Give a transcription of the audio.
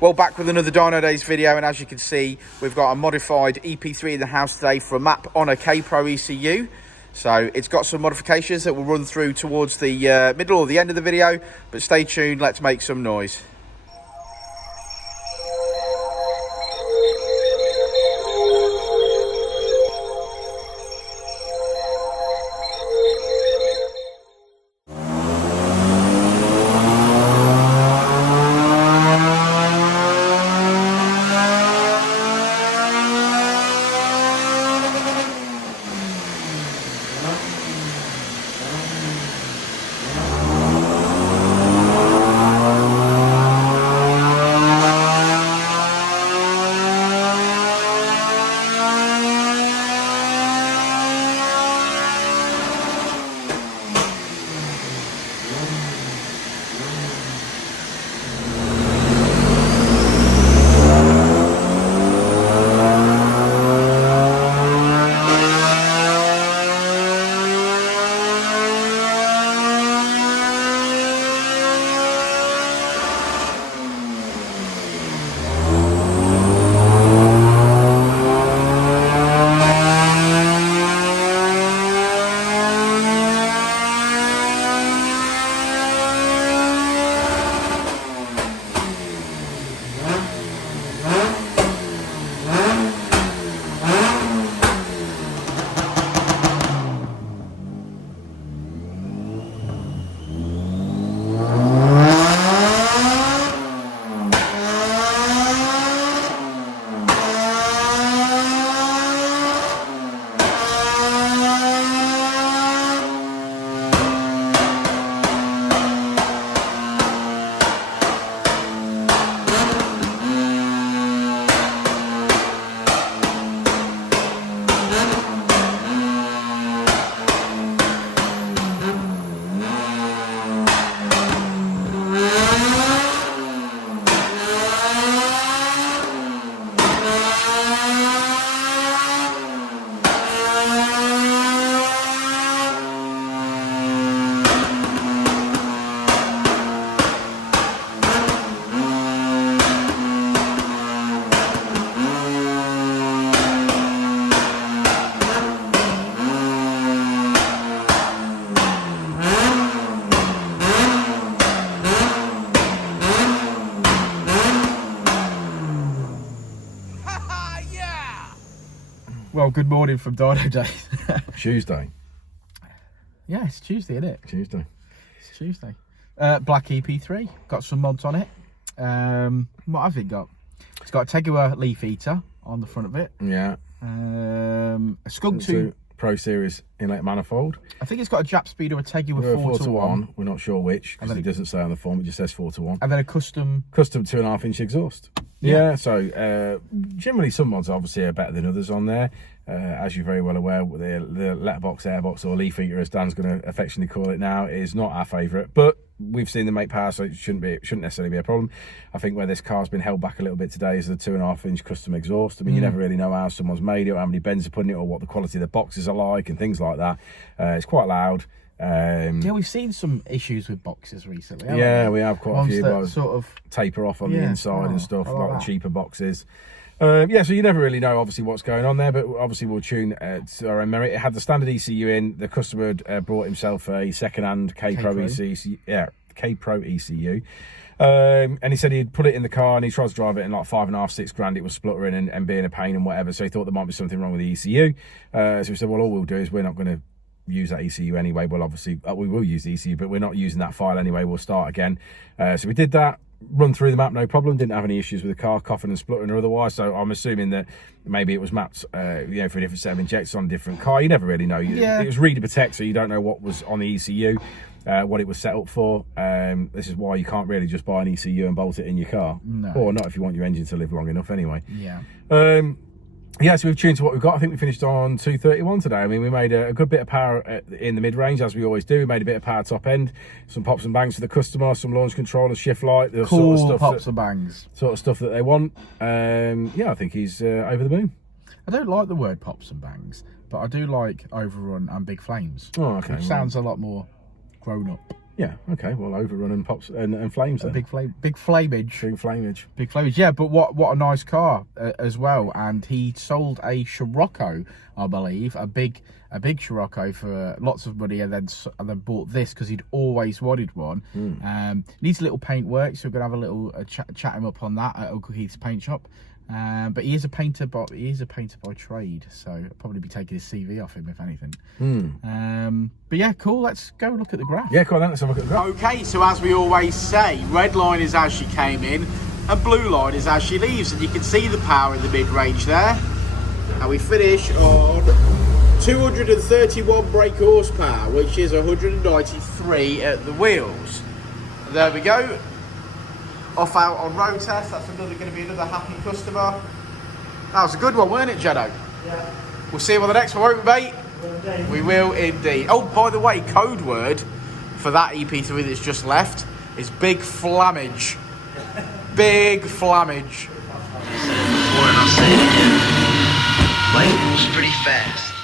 Well, back with another Dynodaze video, and as you can see, we've got a modified Ep3 in the house today for a map on a K-Pro ECU. So it's got some modifications that we'll run through towards the middle or the end of the video, but stay tuned, let's make some noise. Well, good morning from Dynodaze. Tuesday. Yeah, it's Tuesday, isn't it? Tuesday. It's Tuesday. Black Ep3. Got some mods on it. What have it got? It's got a Tegua leaf eater on the front of it. Yeah. A Skunk 2 Pro Series inlet manifold. I think it's got a Jap speed or a Tegua 4-to-1. We're not sure which, because it doesn't say on the form. It just says 4-to-1. And then a custom 2.5-inch exhaust. Yeah. So generally some mods obviously are better than others on there. As you're very well aware, the letterbox, airbox, or leaf eater, as Dan's going to affectionately call it now, is not our favourite. But we've seen them make power, so it shouldn't necessarily be a problem. I think where this car's been held back a little bit today is the 2.5-inch custom exhaust. I mean, you never really know how someone's made it, or how many bends are putting it, or what the quality of the boxes are like, and things like that. It's quite loud. Yeah, we've seen some issues with boxes recently. Yeah, we have quite a few that sort of taper off on the inside and stuff, like the cheaper boxes. Yeah, so you never really know obviously what's going on there, but obviously we'll tune to our own merit. It had the standard ECU in. The customer had brought himself a second-hand K-Pro ECU. Yeah, K-Pro ECU. And he said he'd put it in the car and he tried to drive it in like 5.5–6 grand. It was spluttering and being a pain and whatever. So he thought there might be something wrong with the ECU. So we said, well, all we'll do is we're not going to use that ECU anyway. Well, obviously we will use the ECU, but we're not using that file anyway. We'll start again. So we did that. Run through the map, no problem. Didn't have any issues with the car, coughing and spluttering or otherwise. So I'm assuming that maybe it was mapped, for a different set of injectors on a different car. You never really know. It was reader Vtec, so you don't know what was on the ECU, what it was set up for. This is why you can't really just buy an ECU and bolt it in your car, or not if you want your engine to live long enough anyway. Yeah, so we've tuned to what we've got. I think we finished on 231 today. I mean, we made a good bit of power in the mid-range, as we always do. We made a bit of power top end, some pops and bangs for the customer, some launch control, a shift light, the cool sort of stuff pops and bangs. Sort of stuff that they want. Yeah, I think he's over the moon. I don't like the word pops and bangs, but I do like overrun and big flames. Oh, okay. Which sounds a lot more grown up. Yeah. Okay. Well, overrun and pops and flames. Then. Big flamage. Big flamage. Yeah, but what a nice car as well. And he sold a Scirocco, I believe, a big Scirocco for lots of money, and then bought this because he'd always wanted one. Needs a little paint work, so we're gonna have a little chat him up on that at Uncle Keith's paint shop. But he is a painter, by trade, so I'll probably be taking his CV off him if anything. But yeah, cool. Let's go look at the graph. Yeah, cool. Then let's have a look at the graph. Okay, so as we always say, red line is as she came in, and blue line is as she leaves, and you can see the power in the mid-range there. And we finish on 231 brake horsepower, which is 193 at the wheels. There we go. Off out on road test. That's going to be another happy customer. That was a good one, weren't it, Jeno? Yeah. We'll see you on the next one, won't we, mate? We will indeed. Oh, by the way, code word for that EP3 that's just left is big flammage. Big flammage. I'll say it again. Life moves pretty fast.